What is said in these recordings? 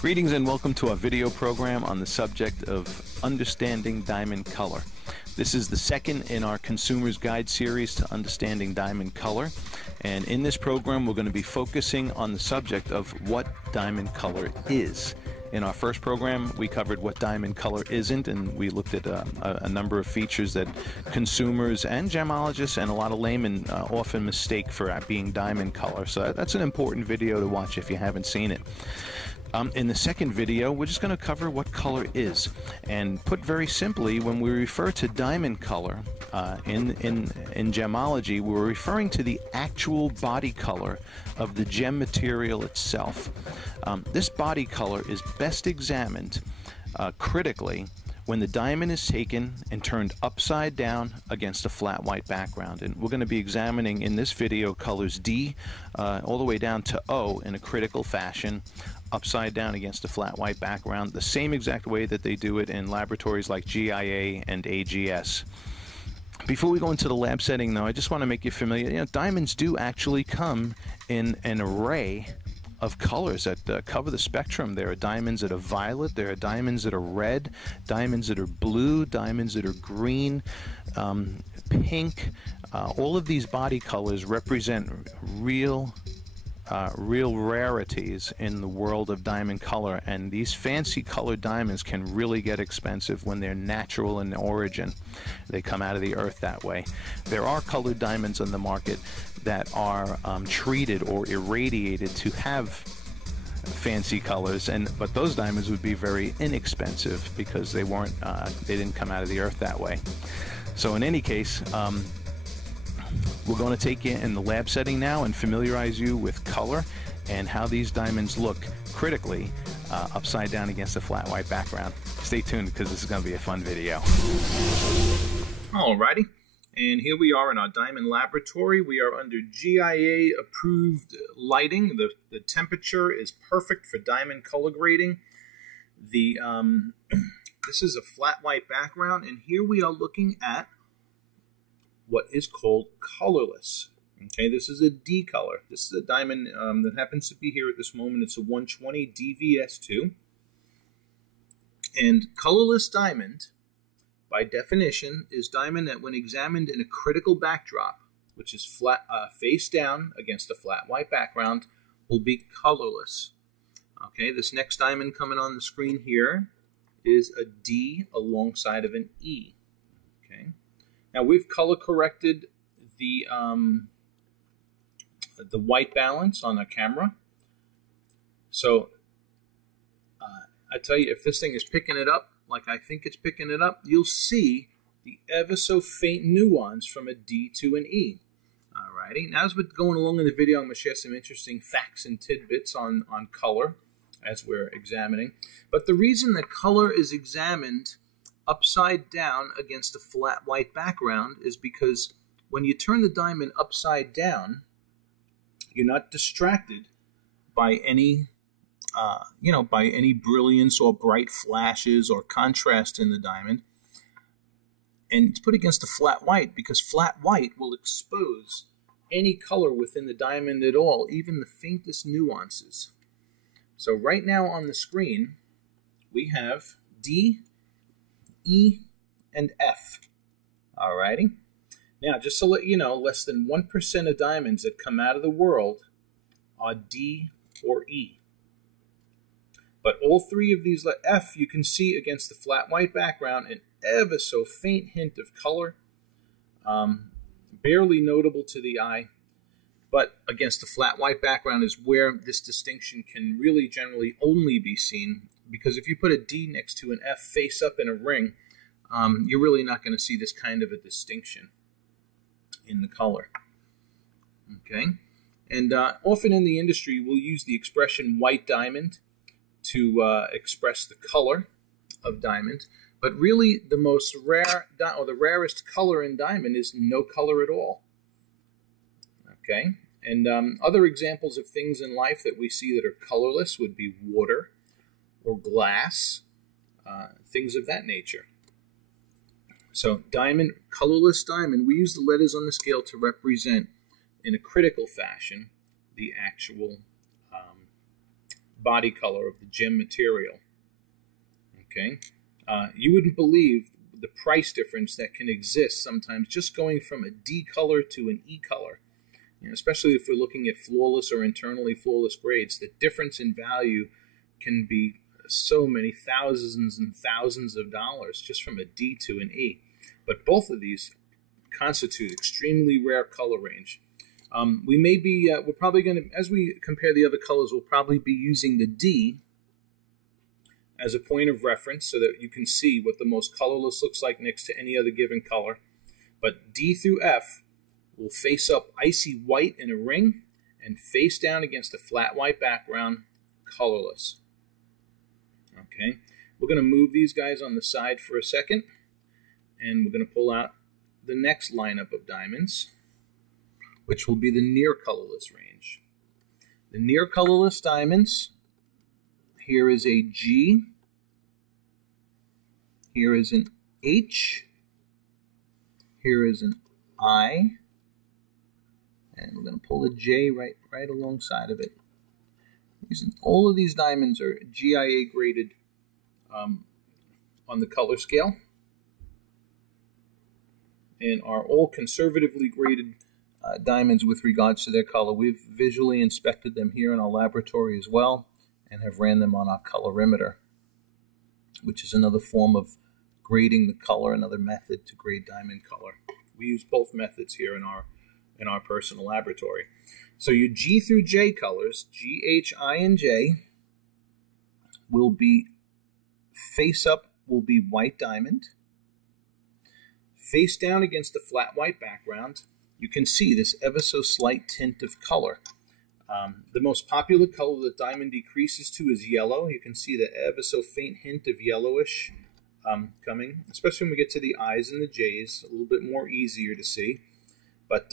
Greetings and welcome to our video program on the subject of understanding diamond color. This is the second in our Consumer's Guide series to understanding diamond color, and in this program we're going to be focusing on the subject of what diamond color is. In our first program we covered what diamond color isn't, and we looked at a number of features that consumers and gemologists and a lot of laymen often mistake for being diamond color. So that's an important video to watch if you haven't seen it. In the second video, we're just going to cover what color is. And put very simply, when we refer to diamond color in gemology, we're referring to the actual body color of the gem material itself. This body color is best examined critically when the diamond is taken and turned upside down against a flat white background. And we're going to be examining in this video colors D all the way down to O in a critical fashion, upside down against a flat white background, the same exact way that they do it in laboratories like GIA and AGS. Before we go into the lab setting though, I just want to make you familiar, diamonds do actually come in an array of colors that cover the spectrum. There are diamonds that are violet, there are diamonds that are red, diamonds that are blue, diamonds that are green, pink. All of these body colors represent real rarities in the world of diamond color, and these fancy colored diamonds can really get expensive when they're natural in origin. They come out of the earth that way. There are colored diamonds on the market that are treated or irradiated to have fancy colors, but those diamonds would be very inexpensive because they didn't come out of the earth that way. So in any case, we're going to take you in the lab setting now and familiarize you with color and how these diamonds look critically upside down against a flat white background. Stay tuned because this is going to be a fun video. Alrighty, and here we are in our diamond laboratory. We are under GIA approved lighting. The temperature is perfect for diamond color grading. This is a flat white background, and here we are looking at what is called colorless. Okay, this is a D color. This is a diamond that happens to be here at this moment. It's a 120 DVS2. And colorless diamond, by definition, is diamond that when examined in a critical backdrop, which is flat, face down against a flat white background, will be colorless. Okay, this next diamond coming on the screen here is a D alongside of an E. Okay. Now we've color corrected the white balance on the camera. So I tell you, if this thing is picking it up like I think it's picking it up, you'll see the ever so faint nuance from a D to an E. Alrighty, now as we're going along in the video, I'm going to share some interesting facts and tidbits on color as we're examining. But the reason that color is examined upside down against a flat white background is because when you turn the diamond upside down, you're not distracted by any by any brilliance or bright flashes or contrast in the diamond, and it's put against a flat white because flat white will expose any color within the diamond at all, even the faintest nuances. So right now on the screen we have D, E, and F. Alrighty. Now, just to let you know, less than 1% of diamonds that come out of the world are D or E. But all three of these, F, you can see against the flat white background an ever so faint hint of color, barely notable to the eye. But against the flat white background is where this distinction can really generally only be seen, because if you put a D next to an F face up in a ring, you're really not going to see this kind of a distinction in the color. Okay, and often in the industry we'll use the expression white diamond to express the color of diamond, but really the most rare or the rarest color in diamond is no color at all. Okay, and other examples of things in life that we see that are colorless would be water or glass, things of that nature. So diamond, colorless diamond, we use the letters on the scale to represent in a critical fashion the actual body color of the gem material. Okay, you wouldn't believe the price difference that can exist sometimes just going from a D color to an E color. You know, especially if we're looking at flawless or internally flawless grades, the difference in value can be so many thousands and thousands of dollars just from a D to an E. But both of these constitute extremely rare color range. We're probably going to, as we compare the other colors, we'll probably be using the D as a point of reference so that you can see what the most colorless looks like next to any other given color. But D through F will face up icy white in a ring and face down against a flat white background, colorless. Okay, we're going to move these guys on the side for a second, and we're going to pull out the next lineup of diamonds, which will be the near colorless range. The near colorless diamonds, here is a G, here is an H, here is an I, and we're going to pull a J right alongside of it. All of these diamonds are GIA graded on the color scale and are all conservatively graded diamonds with regards to their color. We've visually inspected them here in our laboratory as well and have ran them on our colorimeter, which is another form of grading the color, another method to grade diamond color. We use both methods here in our personal laboratory. So your G through J colors, G, H, I, and J, will be face up will be white diamond. Face down against a flat white background, you can see this ever so slight tint of color. The most popular color that diamond decreases to is yellow. You can see the ever so faint hint of yellowish coming, especially when we get to the I's and the J's, a little bit more easier to see. But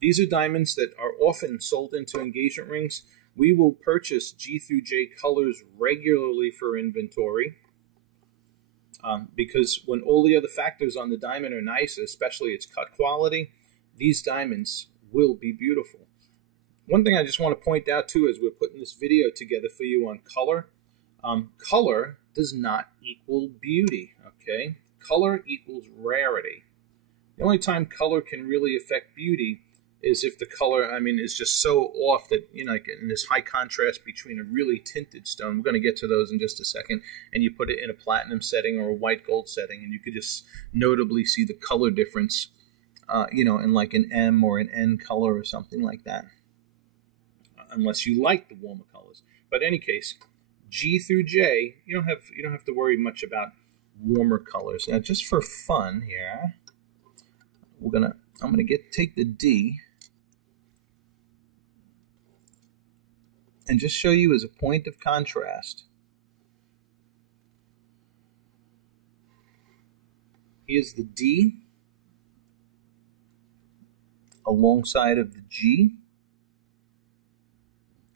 these are diamonds that are often sold into engagement rings. We will purchase G through J colors regularly for inventory because when all the other factors on the diamond are nice, especially its cut quality, these diamonds will be beautiful. One thing I just want to point out too as we're putting this video together for you on color, color does not equal beauty, okay? Color equals rarity. The only time color can really affect beauty is if the color, is just so off that, like in this high contrast between a really tinted stone, we're going to get to those in just a second, and you put it in a platinum setting or a white gold setting, and you could just notably see the color difference, in like an M or an N color or something like that, unless you like the warmer colors. But in any case, G through J, you don't have to worry much about warmer colors. Now, just for fun here, I'm gonna take the D and just show you as a point of contrast. Here's the D alongside of the G.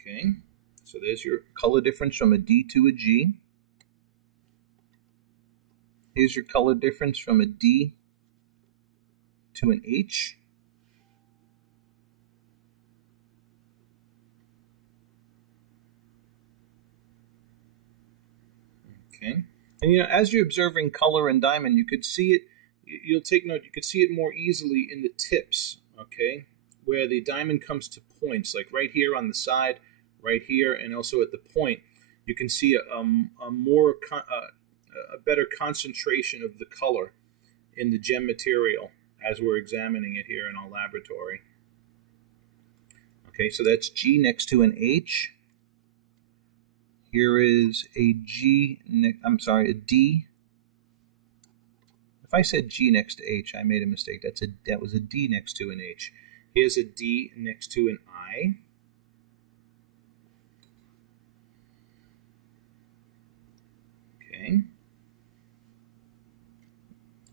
Okay, so there's your color difference from a D to a G. Here's your color difference from a D to an H. Okay, and as you're observing color in diamond, you could see it. You'll take note. You could see it more easily in the tips. Okay, where the diamond comes to points, like right here on the side, right here, and also at the point, you can see a better concentration of the color in the gem material as we're examining it here in our laboratory. Okay, so that's G next to an H. Here is a a D. If I said G next to H, I made a mistake. That was a D next to an H. Here's a D next to an I. Okay.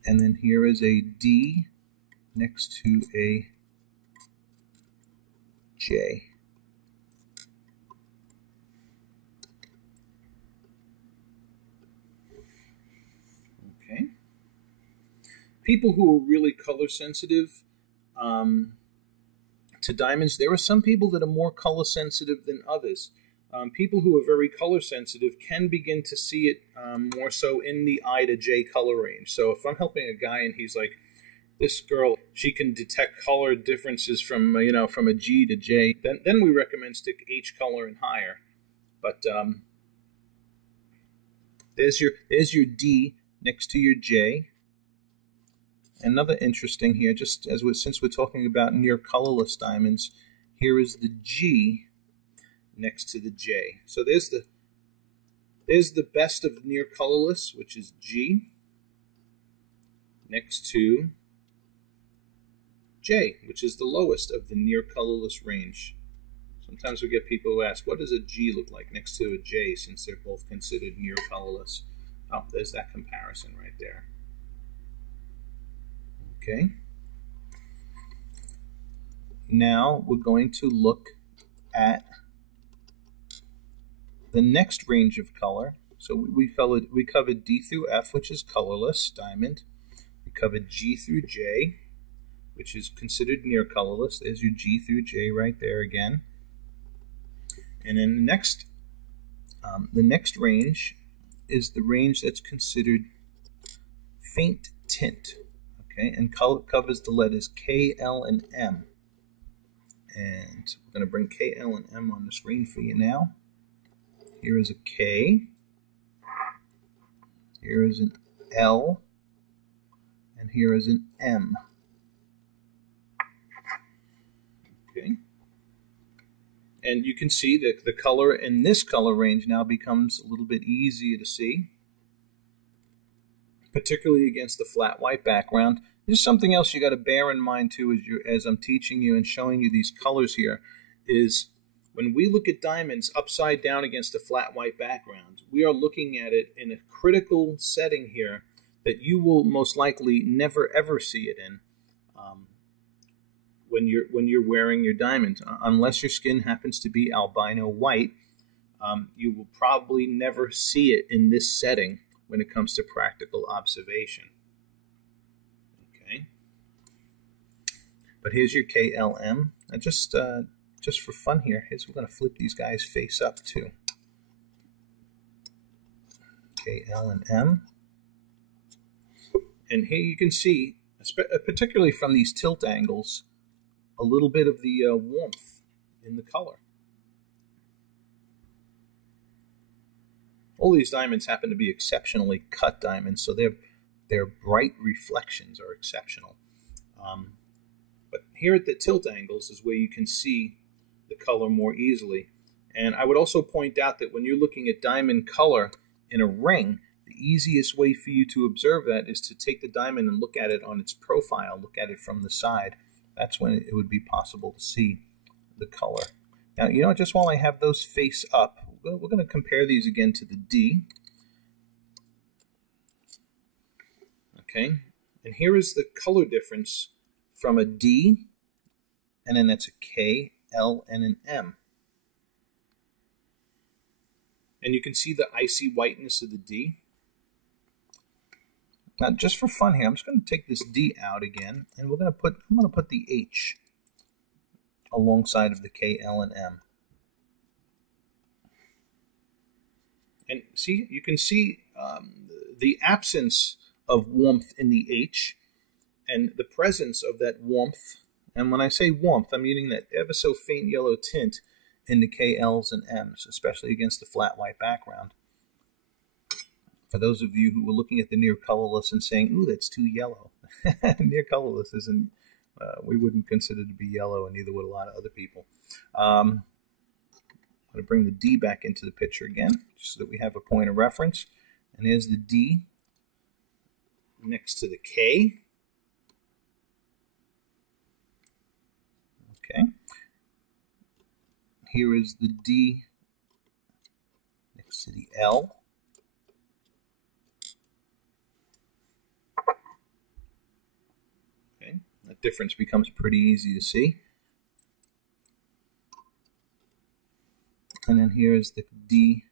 And then here is a D next to a J. Okay. People who are really color sensitive to diamonds, there are some people that are more color sensitive than others. People who are very color sensitive can begin to see it more so in the I to J color range. So if I'm helping a guy and he's like, this girl, she can detect color differences from, from a G to J, then we recommend stick H color and higher. But there's your D next to your J. Another interesting here, just since we're talking about near colorless diamonds, here is the G next to the J. So there's the best of near colorless, which is G, next to J, which is the lowest of the near colorless range. Sometimes we get people who ask, what does a G look like next to a J, since they're both considered near colorless? Oh, there's that comparison right there. Okay. Now we're going to look at the next range of color. So we covered D through F, which is colorless diamond. We covered G through J, which is considered near colorless. There's your G through J right there again. And then the next range is the range that's considered faint tint. Okay, and covers the letters K, L, and M. And we're going to bring K, L, and M on the screen for you now. Here is a K. Here is an L. And here is an M. Okay. And you can see that the color in this color range now becomes a little bit easier to see, particularly against the flat white background. There's something else you got to bear in mind too as I'm teaching you and showing you these colors here, is when we look at diamonds upside down against a flat white background, we are looking at it in a critical setting here that you will most likely never ever see it in when you're wearing your diamond. Unless your skin happens to be albino white, you will probably never see it in this setting when it comes to practical observation. Okay. But here's your KLM. And just for fun here, we're going to flip these guys face up too. KL and M. And here you can see, particularly from these tilt angles, a little bit of the warmth in the color. All these diamonds happen to be exceptionally cut diamonds, so their bright reflections are exceptional. But here at the tilt angles is where you can see the color more easily. And I would also point out that when you're looking at diamond color in a ring, the easiest way for you to observe that is to take the diamond and look at it on its profile, look at it from the side. That's when it would be possible to see the color. Now, just while I have those face up, we're going to compare these again to the D. Okay, and here is the color difference from a D, and then that's a K, L, and an M. And you can see the icy whiteness of the D. Now, just for fun here, I'm just going to take this D out again, and I'm going to put the H alongside of the K, L, and M. And see, you can see the absence of warmth in the H and the presence of that warmth. And when I say warmth, I'm meaning that ever so faint yellow tint in the K, L's, and M's, especially against the flat white background. For those of you who were looking at the near colorless and saying, ooh, that's too yellow. Near colorless isn't, we wouldn't consider to be yellow, and neither would a lot of other people. I'm going to bring the D back into the picture again, just so that we have a point of reference. And here's the D next to the K. Okay. Here is the D next to the L. Okay, that difference becomes pretty easy to see. And then here is the D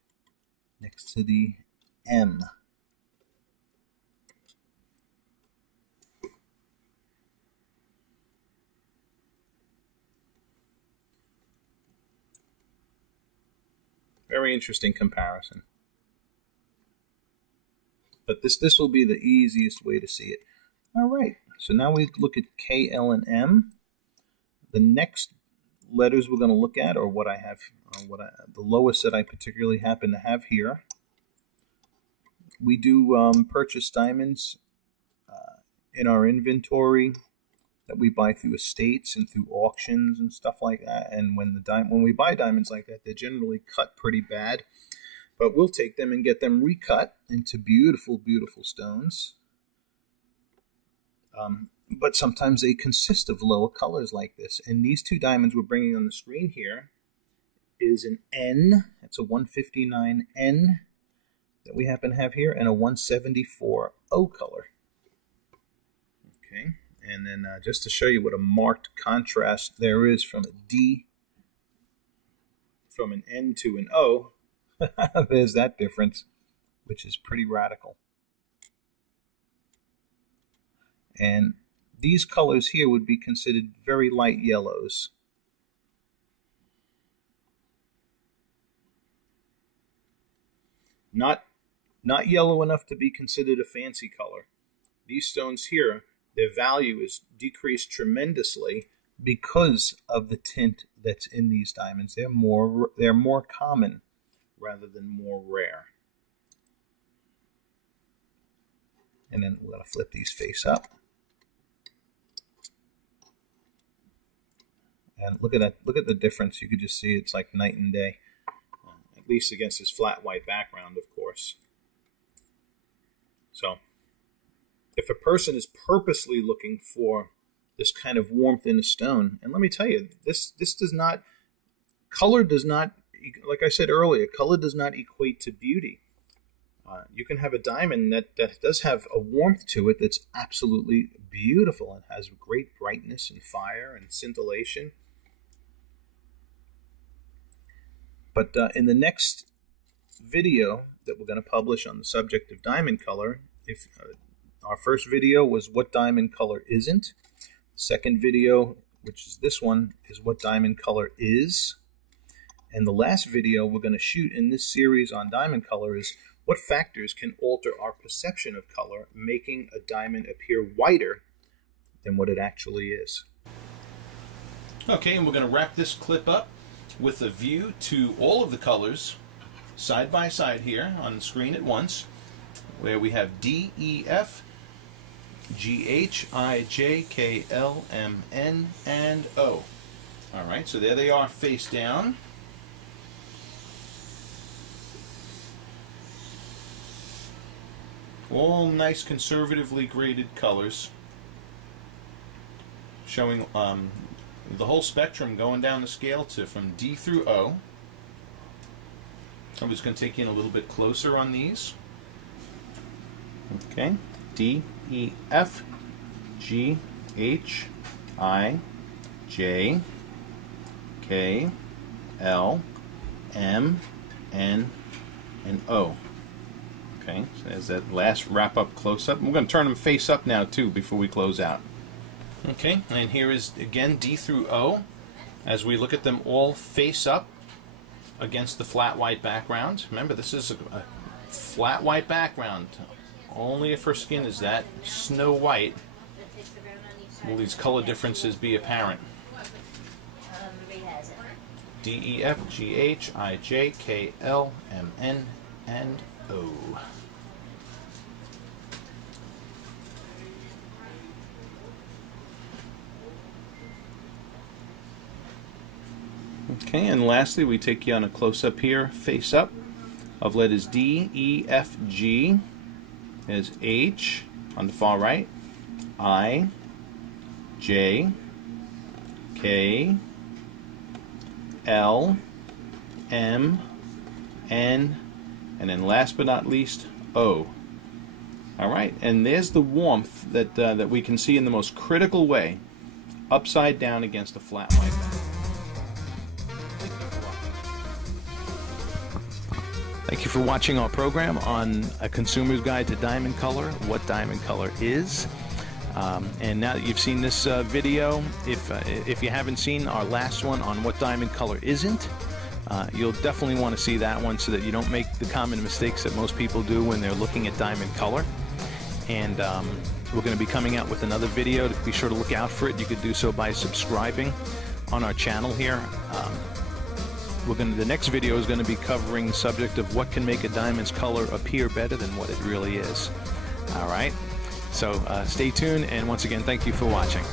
next to the M. Very interesting comparison. But this will be the easiest way to see it. All right, so now we look at K, L, and M. The next letters we're going to look at are what I have, the lowest that I particularly happen to have here. We do purchase diamonds in our inventory that we buy through estates and through auctions and stuff like that. And when we buy diamonds like that, they're generally cut pretty bad. But we'll take them and get them recut into beautiful, beautiful stones. But sometimes they consist of lower colors like this. And these two diamonds we're bringing on the screen here is an N. It's a 159N that we happen to have here, and a 174 O color. Okay, and then just to show you what a marked contrast there is from a D, from an N to an O, there's that difference, which is pretty radical. And these colors here would be considered very light yellows. Not yellow enough to be considered a fancy color. These stones here, their value is decreased tremendously because of the tint that's in these diamonds. They're more common rather than more rare. And then we're going to flip these face up. And look at that, look at the difference. You could just see it's like night and day. At least against this flat white background, of course. So, if a person is purposely looking for this kind of warmth in a stone, and let me tell you, this does not, color does not, like I said earlier, color does not equate to beauty. You can have a diamond that does have a warmth to it that's absolutely beautiful and has great brightness and fire and scintillation. But in the next video that we're going to publish on the subject of diamond color, if our first video was what diamond color isn't, the second video, which is this one, is what diamond color is, and the last video we're going to shoot in this series on diamond color is what factors can alter our perception of color, making a diamond appear whiter than what it actually is. Okay, and we're going to wrap this clip up with a view to all of the colors side by side here on the screen at once, where we have D, E, F, G, H, I, J, K, L, M, N, and O. Alright, so there they are face down. All nice conservatively graded colors, showing the whole spectrum going down the scale to from D through O. I'm just going to take you in a little bit closer on these. Okay, D, E, F, G, H, I, J, K, L, M, N, and O. Okay, so there's that last wrap-up close-up. We're going to turn them face up now, too, before we close out. Okay, and here is, again, D through O, as we look at them all face up against the flat white background. Remember, this is a flat white background. Only if her skin is that snow white will these color differences be apparent. D, E, F, G, H, I, J, K, L, M, N, and O. Okay, and lastly, we take you on a close-up here, face up, of letters D, E, F, G. There's H on the far right, I, J, K, L, M, N, and then last but not least, O. All right, and there's the warmth that we can see in the most critical way, upside down against a flat white background. Thank you for watching our program on A Consumer's Guide to Diamond Color, what diamond color is. And now that you've seen this video, if you haven't seen our last one on what diamond color isn't, You'll definitely want to see that one so that you don't make the common mistakes that most people do when they're looking at diamond color. And we're going to be coming out with another video. Be sure to look out for it. You could do so by subscribing on our channel here. The next video is going to be covering the subject of what can make a diamond's color appear better than what it really is. All right, so stay tuned, and once again, thank you for watching.